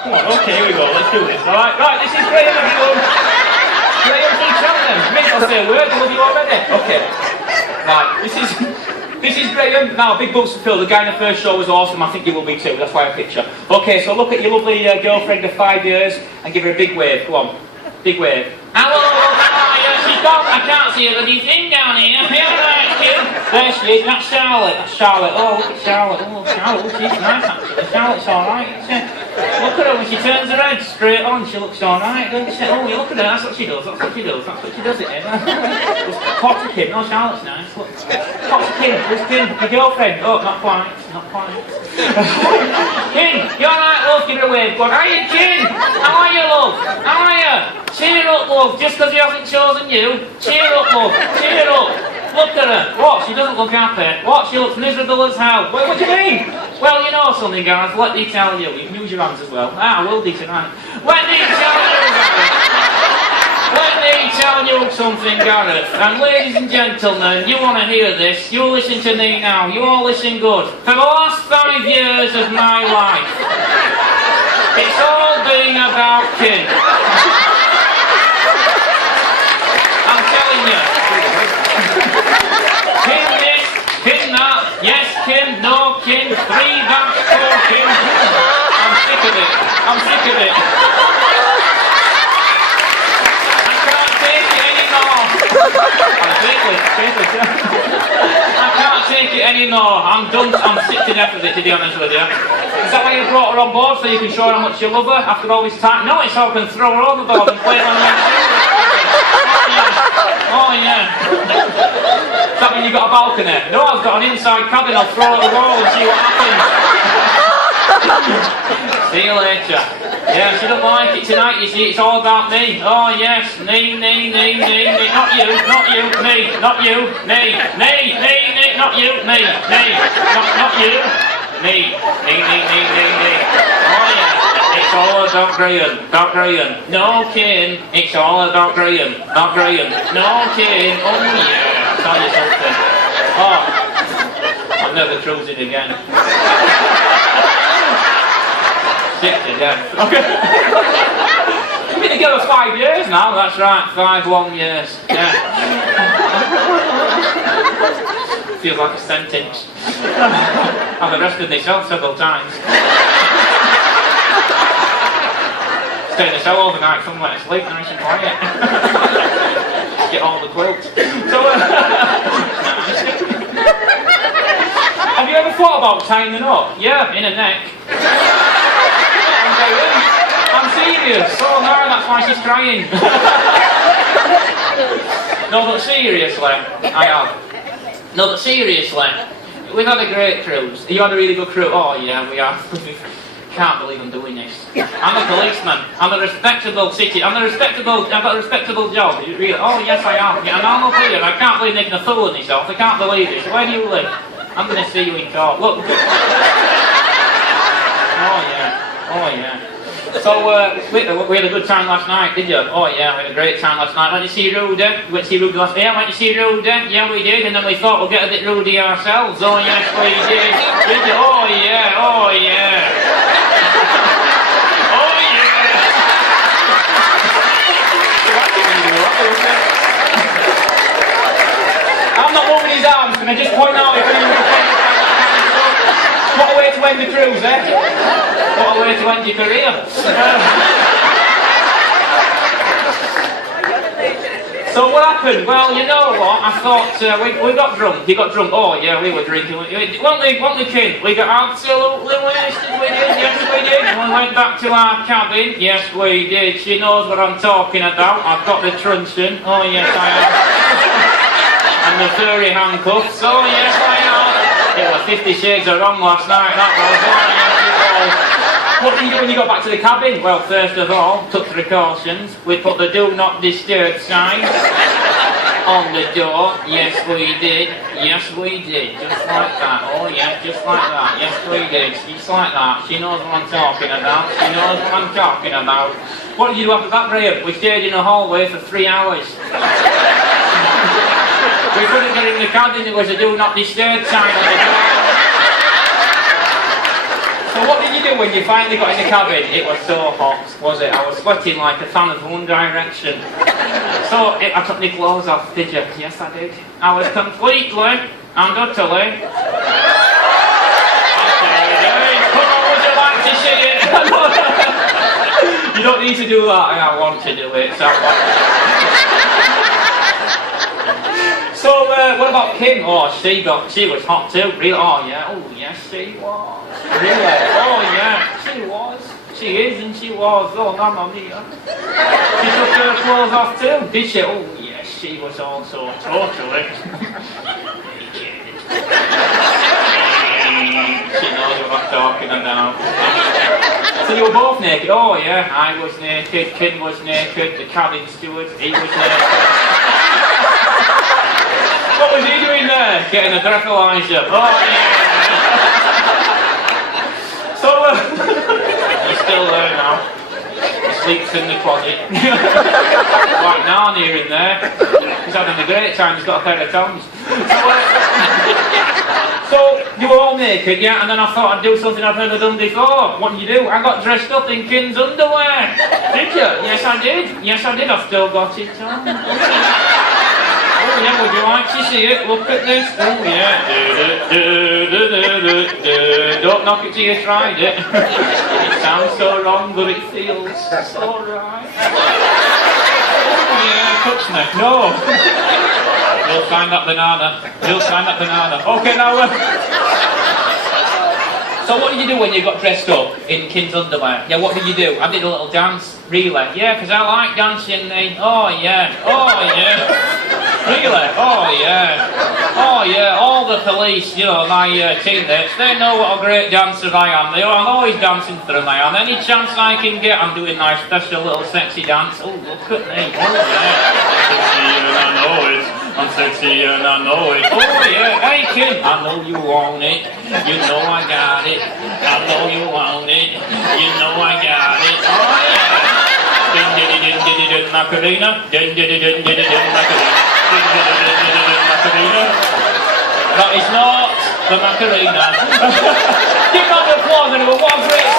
Come on, okay, here we go, let's do this, alright? Right, this is Graham, everyone. Graham from Cheltenham. Mick, I'll say a word, I love you already. Okay. Right, this is Graham. Now, big boots to fill. The guy in the first show was awesome. I think you will be too. That's why I picture. Okay, so look at your lovely girlfriend of 5 years and give her a big wave. Go on. Big wave. Hello, how are you? She's gone. I can't see her bloody thing down here. There she is. That's Charlotte. That's Charlotte. Oh, look at Charlotte. Oh, Charlotte. Oh, she's nice, actually. Charlotte's alright. Look at her when she turns her head straight on. She looks alright. Oh, you look at her. That's what she does. That's what she does. That's what she does it in. Talk to Kim. No, Charlotte's nice. Look. Talk to Kim. Who's Kim? Your girlfriend. Oh, not quite. Not quite. Kim, you alright, love? Give her a wave. Go on. Hiya, Kim. How are you, love? How are you? Cheer up, love. Just because he hasn't chosen you. Cheer up, love. Cheer up. Look at her. What? She doesn't look happy. What? She looks miserable as hell. What do you mean? Well, you know something, guys. Let me tell you. You can use your hands as well. I will do tonight. Let me tell you, Gareth. Let me tell you something, Gareth. And ladies and gentlemen, you want to hear this. You listen to me now. You all listen good. For the last 5 years of my life, it's all been about Kim. I'm telling you. Kim this, Kim that, yes Kim, no Kim, 3 that, 4 Kim. I'm sick of it. I'm sick of it. I can't take it anymore. I can't take it anymore. I'm done. I'm sick to death of it, to be honest with you. Is that why you brought her on board, so you can show her how much you love her after all this time? No, it's so I can throw her overboard and play her on the Oh yeah. Does that mean you got a balcony? No, I've got an inside cabin. I'll throw it at the wall and see what happens. See you later. Yeah, she don't like it tonight, you see. It's all about me. Oh yes, me. Not you, me. Not you, me. Not you, me. Not you, me. Oh yeah. It's all about Graham. No Kim. It's all about Graham. Not Graham. No Kim. Oh yeah. I'll tell you something. Oh. I'm never cruising again. Sick to death. Okay. We've been together 5 years now. That's right. 5 long years. Yeah. Feels like a sentence. I've arrested myself several times. Stay in the cell overnight somewhere to sleep, nice and quiet. Get all the quilts. So, have you ever thought about tying a knot? Yeah, in a neck. I'm serious. Oh no, that's why she's crying. No, but seriously, I have. No, but seriously, we've had a great cruise. You had a really good cruise. Oh yeah, we have. Can't believe I'm doing this. I'm a policeman. I'm a respectable city. I've got a respectable job. Really? Oh yes, I am. Yeah, and I'm up here. I can't believe making a fool of myself. I can't believe it. So where do you live? I'm going to see you in court. Look. Oh yeah. So we had a good time last night, did you? Oh yeah, we had a great time last night. Went to see Rudy. Went to see Rudy last night. Yeah, went to see Rudy. Yeah, we did. And then we thought we'll get a bit Rudy ourselves. Oh yes, we did. Did you? Oh yeah. Oh yeah. I'm not moving his arms, can I just point out if anyone what a way to end the cruise, eh? What a way to end your career. So what happened? Well, you know what? I thought we got drunk. You got drunk. Oh yeah, we were drinking. Weren't we, Kim? We got absolutely wasted. We did. Yes, we did. We went back to our cabin. Yes, we did. She knows what I'm talking about. I've got the truncheon. Oh yes, I have. And the furry handcuffs. Oh yes, I have. It was 50 Shades of Wrong last night. That was. Oh yes, it was. What did you do when you got back to the cabin? Well, first of all, took precautions. We put the do not disturb sign on the door. Yes, we did. Yes, we did. Just like that. Oh, yeah, just like that. Yes, we did. Just like that. She knows what I'm talking about. She knows what I'm talking about. What did you do after that, Graham? We stayed in the hallway for 3 hours. We couldn't get in the cabin. There was a do not disturb sign on the door. So what did you do? do when you finally got in the cabin? It was so hot, was it? I was sweating like a fan of One Direction. So, I took my clothes off, did you? Yes, I did. I was completely and utterly... Come on, would you like to see it? You don't need to do that, I want to do it. So, what about Kim? Oh, she was hot too, really? Oh, yeah, yes, she was. Really? Oh, yeah, she was. She is and she was. Oh, mamma mia. She took her clothes off too, did she? Oh, yes, she was also totally naked. She knows what I'm talking about. So you were both naked? Oh, yeah, I was naked, Kim was naked, the cabin steward, he was naked. What was he doing there? Getting a breathalyzer. Oh, yeah. So, he's still there now. He sleeps in the closet. Like Narnia in there. He's having a great time, he's got a pair of tongs. So, you were all naked, yeah? And then I thought I'd do something I've never done before. What did you do? I got dressed up in Kim's underwear. Did you? Yes, I did. Yes, I did. I've still got it on. Oh yeah, would you like to see it? Look at this. Oh yeah. Don't knock it till you tried it. It sounds so wrong, but it feels so right. Oh yeah, touch me. No. You'll find that banana. You'll find that banana. Okay, now. So what did you do when you got dressed up in Kim's underwear? Yeah, what did you do? I did a little dance. Really? Yeah, because I like dancing. Oh yeah. Oh yeah. Really? Oh yeah. Oh yeah, all the police, you know, my teammates, they know what a great dancer I am. I'm always dancing for them, I am. Any chance I can get, I'm doing my special little sexy dance. Oh, look at me. Oh yeah. I'm sexy and I know it. Oh yeah, hey Kim, I know you want it. You know I got it. I know you want it. You know I got it. Oh yeah. Macarena. Macarena. That is not the Macarena. Give round of applause, everyone. What a great